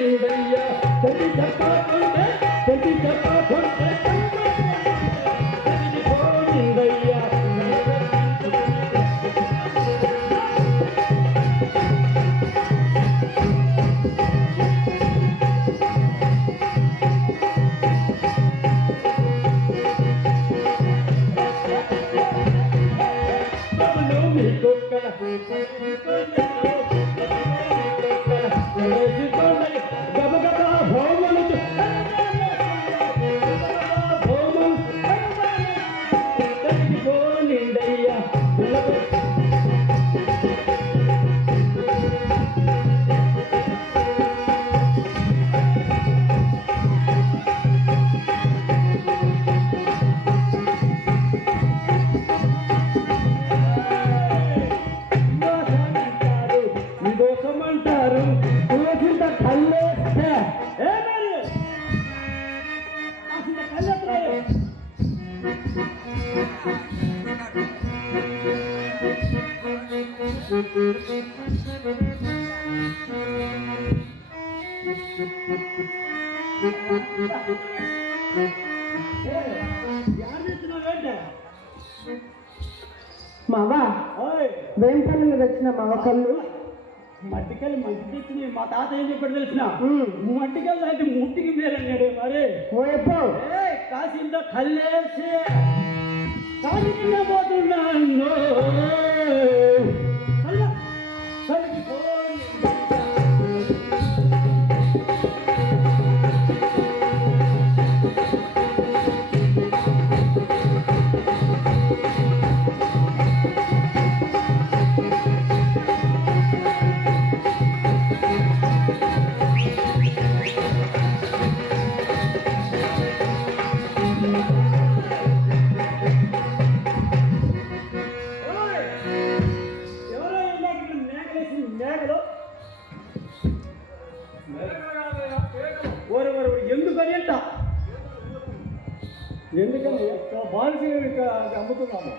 పోనీడయ్యా తల్లి చెప్పకుంటే తల్లి చెప్పకుంటే పోనీడయ్యా మావా వేంపల్లి వచ్చిన మావ కళ్ళు మట్టికల్లి మంచి తెచ్చినాయి. మా తాత ఏం చెప్పాడు తెలిసిన మట్టికల్లి అయితే ముట్టికి మేరన్నాడు. మరి ఓ ఎప్పో కాసింత కల్లేసి కాలికి పోతున్నాను ఎందుకని అంట ఎందుకని బానిస అమ్ముతున్నాము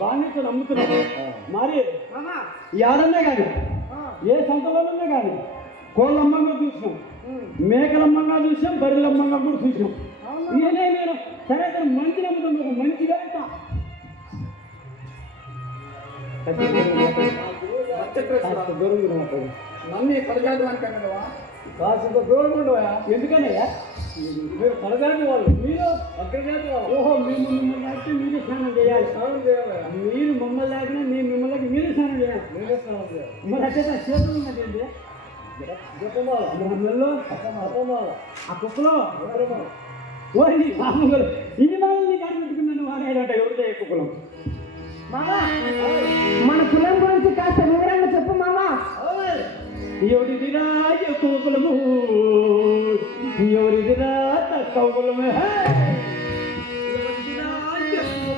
బానిసలు అమ్ముతున్నాము. మరి ఎవరన్నా కానీ ఏ సంతలోనన్నా కానీ కోళ్ళమ్మంగా చూసినాం, మేకలమ్మంగా చూసాం, బర్రెలమ్మంగా కూడా చూసినాం. నేను సరే సరే మంచి నమ్ముతాను మంచిగా అంట నమ్మి కలజాతి అనుకున్నావా కాసింత దూరం ఉండవా? ఎందుకనయ్యా మీరు కలజాతి వాళ్ళు, మీరు అగ్రజాతి వాళ్ళు. ఓహో మిమ్మల్ని లేకపోతే మీరే స్నానం చేయాలి. స్నానం చేయాలి. మీరు మమ్మల్ని లేకుండా నేను మిమ్మల్ని మీరే స్నానం చేయాలి. మీరే స్నానం చేయాలి. మరి అట్టే చేతులు ఉన్నది ఏంటి? బ్రహ్మల్లో ఆ కుక్కలో ఓ నీ మామూలు ఇది వాళ్ళు నీకు అనిపెట్టుకున్నాను వాడేట ఎవరితో కుక్కలు. మన కులం గురించి కాస్త వివరంగా చెప్పు మావా. ఎవరిదిరా ఎక్కువ కులము, ఎవరిదిరా తక్కువ కులము, ఎవరిదిరా ఎక్కువ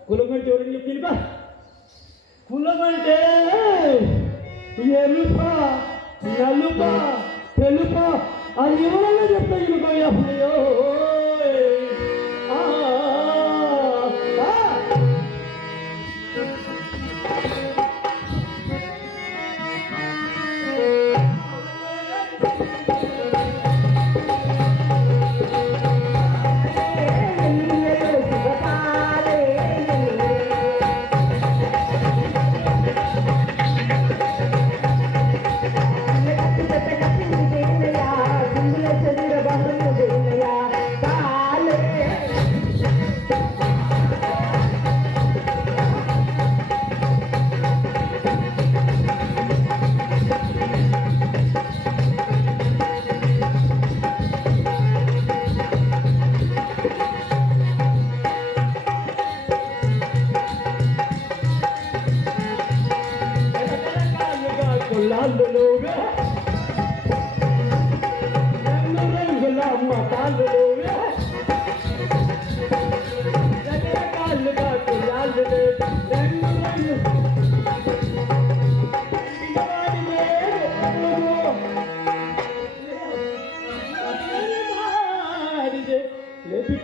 కులమంటే ఎవరని చెప్పింది? కులమంటే ఎలుప నలుప తెలుప అది ఎవరన్నా చెప్తా ఇనుకోయా అయ్యో.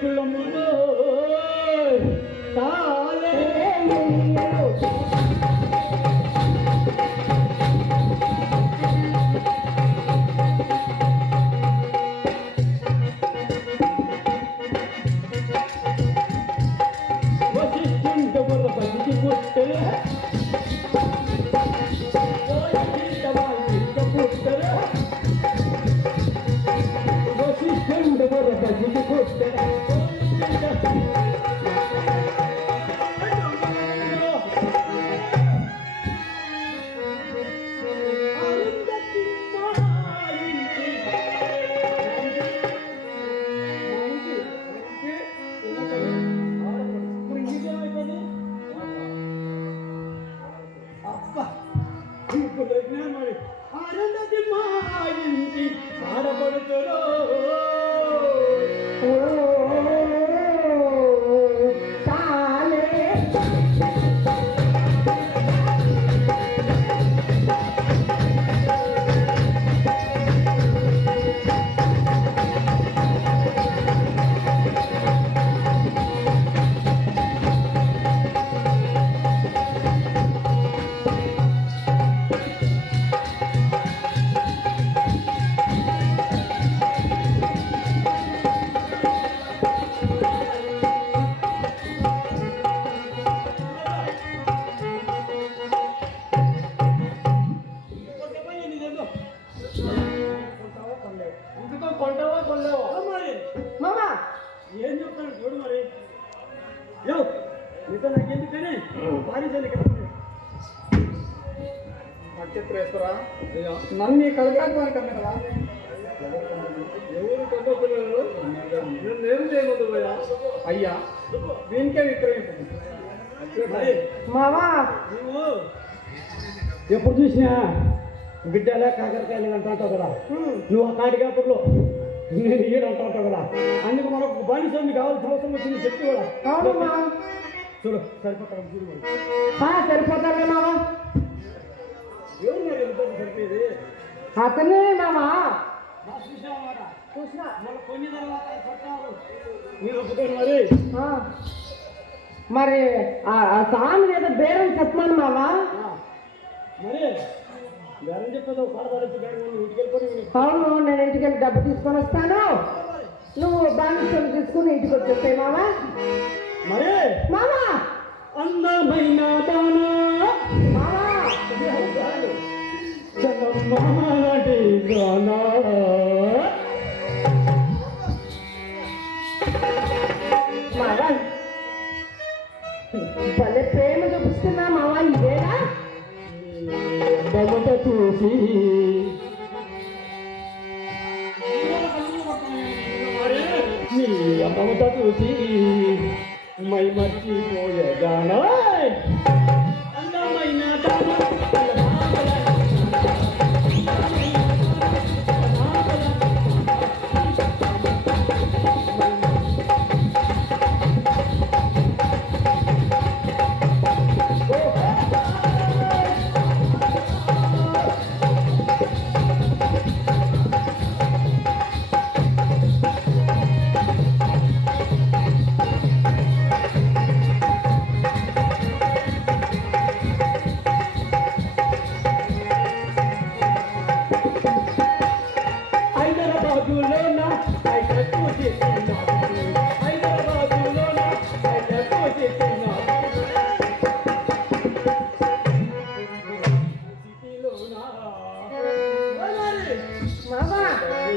కులములో తాలే వశిష్ఠుండ వల్ల బతికి పుట్టరే పుట్టరే వశిష్ఠుండ వల్ల బతికి పుట్టరే మరి అరుంధతి మా ఇంటి ఆడపడుతురో ఇందుకో కొంటావా కొనలేవా మరి మామ ఏం చెప్తాను చూడు మరి యో నీతో నాకు ఎందుకని పారిజాలి కదా నక్షత్రేశ్వరా నన్ను ఈ కలగాత్వానికి కన్నదవా ఎవరు కమ్మకున్నారు నన్ను ఏం చేయకూడదు భయ్యా అయ్యా దీనికే విక్రయింపు మరి మావా నువ్వు ఎప్పుడు చూసినా బిడ్డలే కాకరకాయలు అంటావు కదా నువ్వు ఆ కాటికాపుల్లో నేను ఈడు అంటావు కదా అందుకు మనకు బానిసంది కావాల్సిన అవసరం వచ్చింది చెప్పి కూడా అవును మావ చూడు సరిపోతాం చూడు మరి సరిపోతారా మావా ఎవరు మరి ఎంత సరిపోయేది అతనే మావా చూసావన్నమాట చూసినా మళ్ళీ కొన్ని తర్వాత పట్టావు మీరు ఒప్పుకోండి మరి మరి ఆ స్వామి ఏదో బేరం చెప్పమని మావా మరి బేరం చెప్పేది ఒక పాడదారి గారు ఇంటికి వెళ్ళిపోయి అవును నేను ఇంటికి వెళ్ళి డబ్బు తీసుకొని వస్తాను నువ్వు బానిసలు తీసుకుని ఇంటికి వచ్చేస్తాయి మావా మరి మావా అందమైన దానా మావా జగమ్మాడి గానా మావా భలే ప్రేమ చూపిస్తున్నా మావా ఇదేనా మమత చూసి నీ మమత చూసి మై మర్చిపోయే గానా అందమైన దానా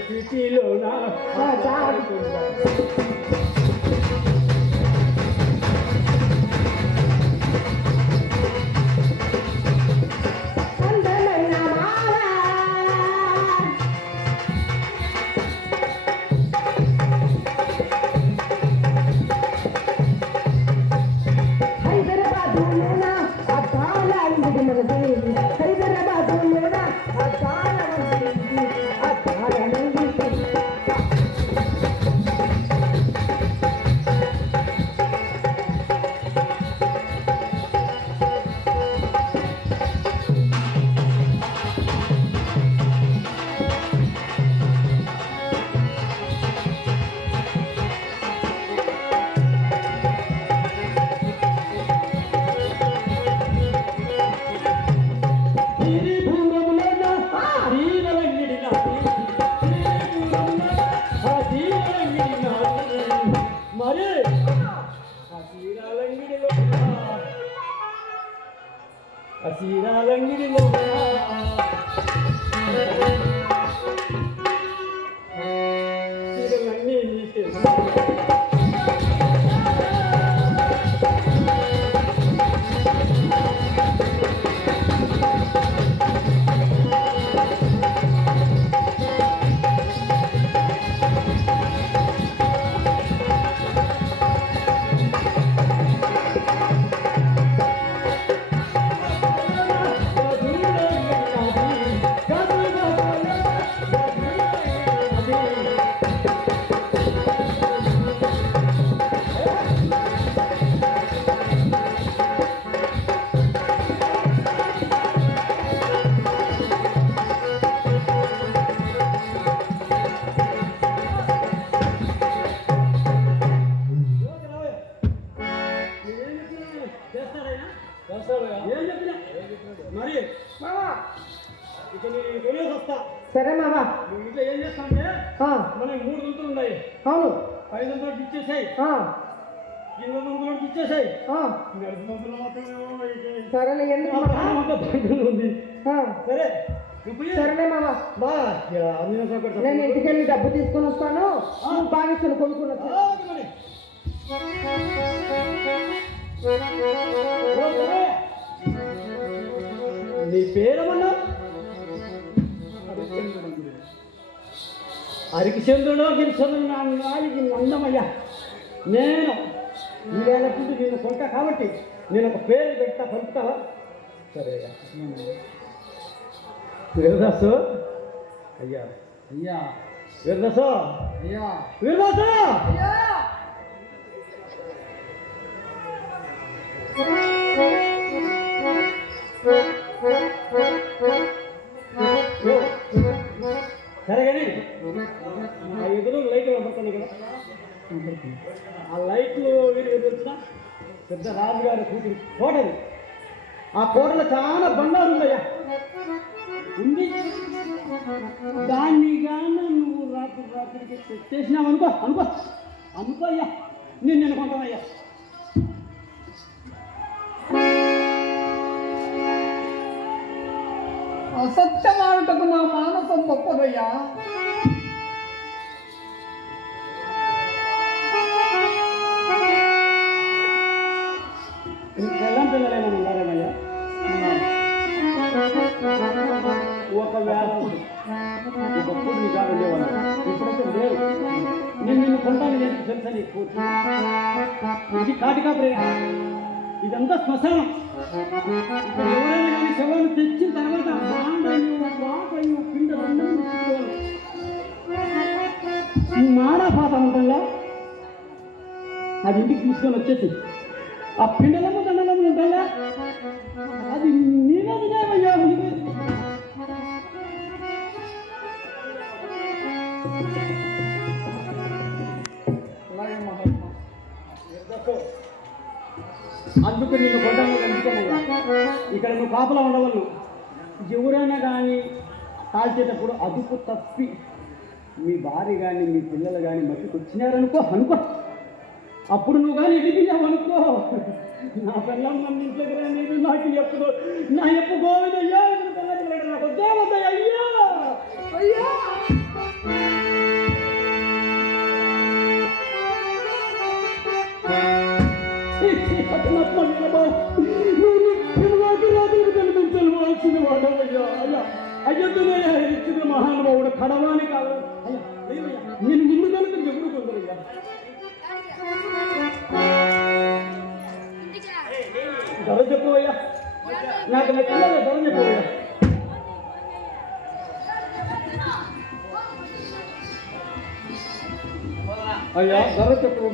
సిటీలోనా చేస్తామంటే ఆ, మనకి 3 గుంతులు ఉన్నాయి. అవును 500 ఇచ్చేసాయి, ఆ, 200 ఇచ్చేసాయి. ఆ. 200 మాత్రమే ఇచ్చేసాయి. సరేలే ఎందుకు నా మామ? ప్రాణం అంతా బయటలో ఉంది. ఆ, సరే నువ్వు పోయి. సరేలే మామ, బా అన్ని సౌకర్యం. నేను ఇంటికి వెళ్ళి డబ్బు తీసుకొని వస్తాను, నువ్వు బానిసలు కొనుక్కుని వచ్చా. ఓకే మరి. ఓ, సరే. నీ పేరేమన్నా? అరికిచంద్రుడు గిరిచంద్రుడు నా నాలుగు అందమయ్యా. నేను ఈవేళ పుట్టి నేను సొంత కాబట్టి నేను ఒక పేరు పెడతా, పలుకుతావా? సరే వీరదాసు అయ్యా, అయ్యా వీరదాసు, అయ్యా వీరదాసు. అయ్యా సరే కానీ ఆ ఎదురు లైట్లు కనపడుతున్నాయి కదా, ఆ లైట్లు వీరు ఎదురుచిన పెద్ద రాజుగారి కూతురు కోటది. ఆ కోటలో చాలా బంగారు ఉందయ్యా, ఉంది. దాన్ని కానీ నువ్వు రాత్రికి తెచ్చేసినావు అనుకో అనుకో అనుకో అయ్యా, నేను అనుకుంటానయ్యా. అసత్యమాటకు నా మానసం గొప్పదయ్యా. తెల్లం పిల్లలేమో ఉన్నారేమయ్యా? ఒకవేళ ఒకప్పుడు నీ కాదు లేవన్నా, ఇప్పుడైతే లేవు. నేను నిన్ను కొంటాను, నేను తెలుసా నీ పూర్తి. ఇది కాటికాపురే, ఇదంతా శ్మశానం. ఇక్కడ ఎవరైనా కానీ శవాన్ని తెచ్చిన తర్వాత బాండయ్యు వాటయ్యు పిండ దండం మారాపాత ఉంటుందా, అది ఇంటికి తీసుకొని వచ్చేసి ఆ పిండలమ్మ దండలమ్మ ఉంటుందా, అది నేనే తినేవయ్యా. అలాగే మహాత్మా. అందుకు నిన్ను కొండగా అందుకేనయ్యా. ఇక్కడ నువ్వు కాపలా ఉండవలను. ఎవరైనా కానీ కాల్చేటప్పుడు అదుపు తప్పి మీ భార్య కానీ మీ పిల్లలు కానీ మట్టికి వచ్చినారనుకో అనుకో, అప్పుడు నువ్వు కానీ ఎదిగినావు అనుకో, నా పిల్లలు నన్ను ఇంట్లోకి రాలేదు, నాకు ఎప్పుడు నా ఎప్పు గోవిందయ్యా, నాకు దేవతయ్య అయ్యా అయ్యా. అయ్యా ఇచ్చిన మహానుభావుడు కడవాని కాదు అయ్యా. నేను ముందు కనుక ఎప్పుడు కొందరయ్యా. ధర చెప్పవయ్యా, నాకు నచ్చిన ధర చెప్పవయ్యా. అయ్యా ధర చెప్పు.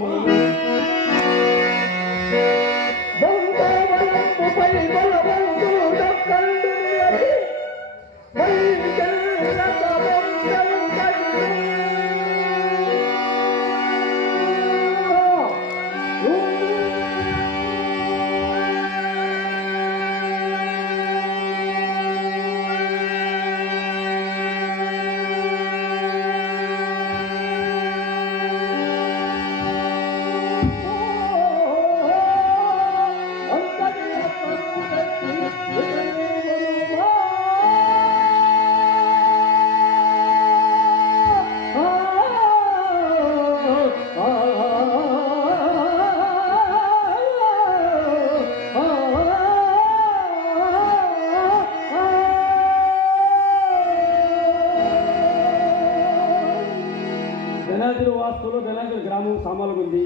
బెనాజీలు వాస్తులు, బెనాజీలు గ్రామం సామాన్లు ఉంది.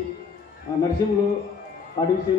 నరసింహులు అడిసి